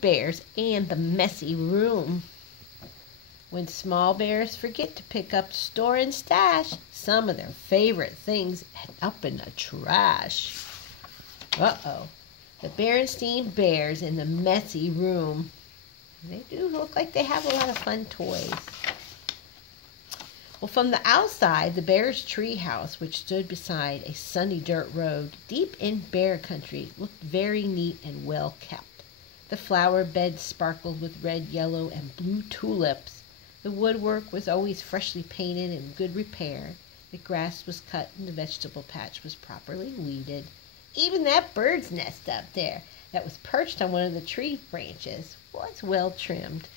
Bears and the messy room. When small bears forget to pick up, store, and stash some of their favorite things end up in the trash. Uh-oh. The Berenstain Bears in the messy room. They do look like they have a lot of fun toys. Well, from the outside, the bear's tree house, which stood beside a sunny dirt road deep in bear country, looked very neat and well kept. The flower beds sparkled with red, yellow, and blue tulips. The woodwork was always freshly painted and in good repair. The grass was cut and the vegetable patch was properly weeded. Even that bird's nest up there that was perched on one of the tree branches was well trimmed.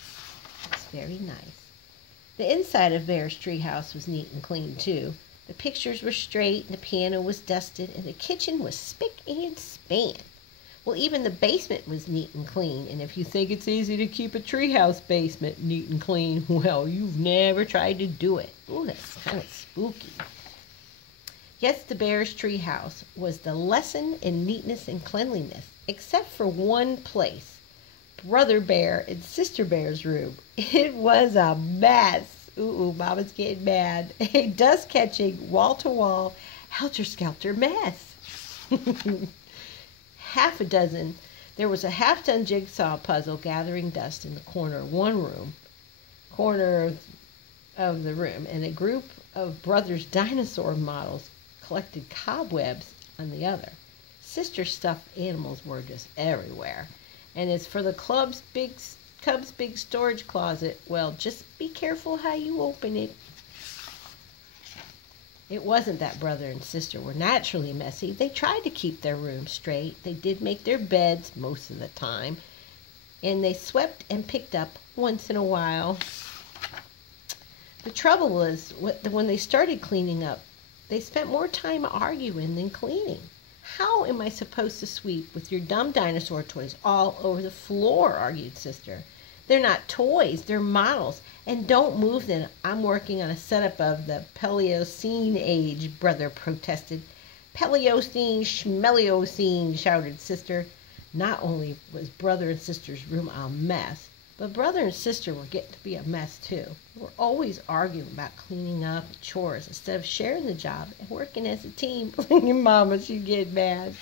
It's very nice. The inside of Bear's treehouse was neat and clean, too. The pictures were straight, and the piano was dusted, and the kitchen was spick and span. Well, even the basement was neat and clean, and if you think it's easy to keep a treehouse basement neat and clean, well, you've never tried to do it. Ooh, that's kind of spooky. Yes, the Bear's treehouse was the lesson in neatness and cleanliness, except for one place. Brother Bear and Sister Bear's room. It was a mess. Ooh, Mama's getting mad. A dust-catching, wall-to-wall, helter-skelter mess. There was a half-done jigsaw puzzle gathering dust in the corner of the room, and a group of brothers' dinosaur models collected cobwebs on the other. Sister's stuffed animals were just everywhere. And as for the Cub's big storage closet, well, just be careful how you open it. It wasn't that brother and sister were naturally messy. They tried to keep their room straight. They did make their beds most of the time. And they swept and picked up once in a while. The trouble was, when they started cleaning up, they spent more time arguing than cleaning. How am I supposed to sweep with your dumb dinosaur toys all over the floor? Argued Sister. They're not toys, they're models. And don't move them. I'm working on a setup of the Paleocene age, Brother protested. Paleocene, schmeleocene, shouted Sister. Not only was Brother and Sister's room a mess, but Brother and Sister were getting to be a mess too. They were always arguing about cleaning up and chores instead of sharing the job and working as a team. Your Mama, she'd get mad.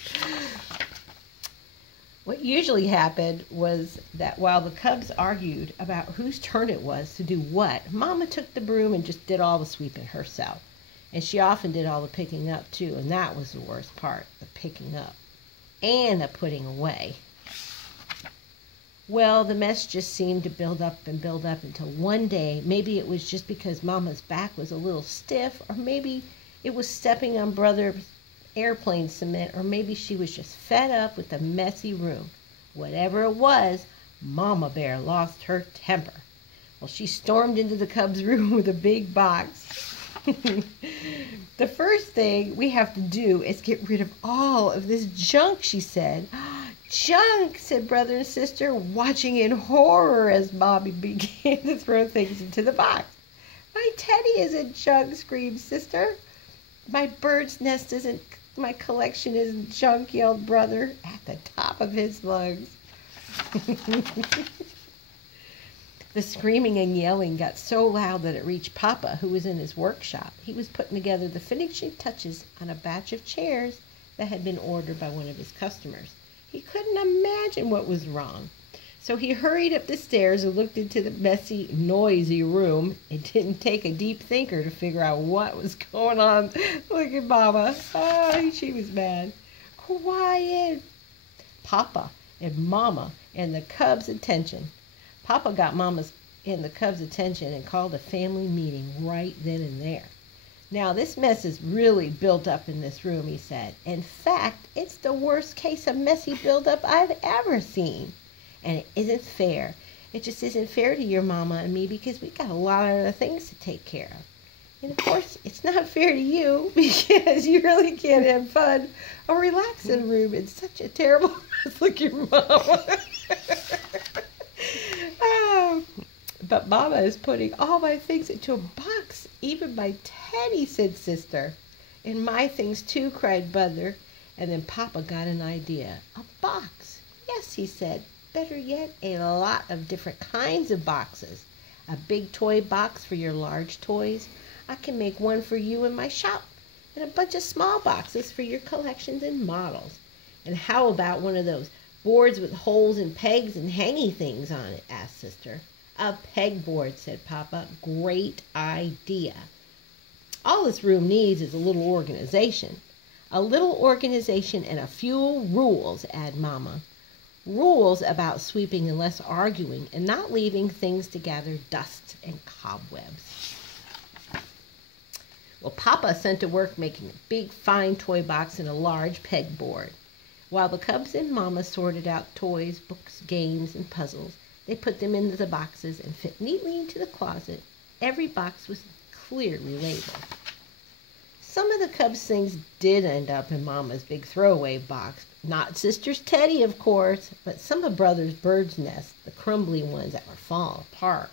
What usually happened was that while the Cubs argued about whose turn it was to do what, Mama took the broom and just did all the sweeping herself. And she often did all the picking up too, and that was the worst part, the picking up and the putting away. Well, the mess just seemed to build up until one day, maybe it was just because Mama's back was a little stiff, or maybe it was stepping on Brother's airplane cement, or maybe she was just fed up with the messy room. Whatever it was, Mama Bear lost her temper. Well, she stormed into the Cubs' room with a big box. The first thing we have to do is get rid of all of this junk, she said. Junk, said Brother and Sister, watching in horror as Mommy began to throw things into the box. My teddy isn't junk, screamed Sister. My bird's nest isn't, my collection isn't junk, yelled Brother at the top of his lungs. The screaming and yelling got so loud that it reached Papa, who was in his workshop. He was putting together the finishing touches on a batch of chairs that had been ordered by one of his customers. He couldn't imagine what was wrong. So he hurried up the stairs and looked into the messy, noisy room. It didn't take a deep thinker to figure out what was going on. Look at Mama. Oh, she was mad. Quiet. Papa and Mama and the Cubs' attention. Papa got Mama's and the Cubs' attention and called a family meeting right then and there. Now, this mess is really built up in this room, he said. In fact, it's the worst case of messy buildup I've ever seen. And it isn't fair. It just isn't fair to your Mama and me because we got a lot of other things to take care of. And of course, it's not fair to you because you really can't have fun or relax in a room in such a terrible mess like your Mama. Oh. But Mama is putting all my things into a box, even my teddy, said Sister. And my things too, cried Brother. And then Papa got an idea. A box. Yes, he said. better yet, a lot of different kinds of boxes. A big toy box for your large toys. I can make one for you in my shop. And a bunch of small boxes for your collections and models. And how about one of those boards with holes and pegs and hanging things on it? Asked Sister. A pegboard, said Papa. Great idea. All this room needs is a little organization. A little organization and a few rules, added Mama. Rules about sweeping and less arguing and not leaving things to gather dust and cobwebs. Well, Papa sent to work making a big, fine toy box and a large pegboard. While the cubs and Mama sorted out toys, books, games, and puzzles, they put them into the boxes and fit neatly into the closet. Every box was clearly labeled. Some of the cubs' things did end up in Mama's big throwaway box. Not Sister's teddy, of course, but some of Brother's bird's nests, the crumbly ones that were falling apart.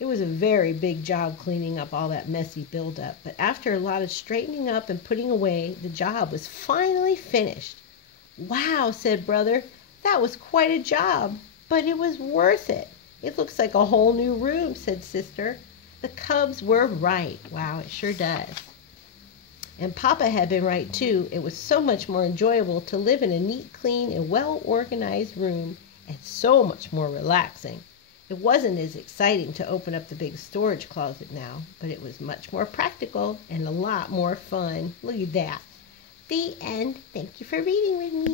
It was a very big job cleaning up all that messy buildup, but after a lot of straightening up and putting away, the job was finally finished. Wow, said Brother, that was quite a job, but it was worth it. It looks like a whole new room, said Sister. The cubs were right. Wow, it sure does. And Papa had been right, too. It was so much more enjoyable to live in a neat, clean, and well-organized room, and so much more relaxing. It wasn't as exciting to open up the big storage closet now, but it was much more practical and a lot more fun. Look at that. The end. Thank you for reading with me.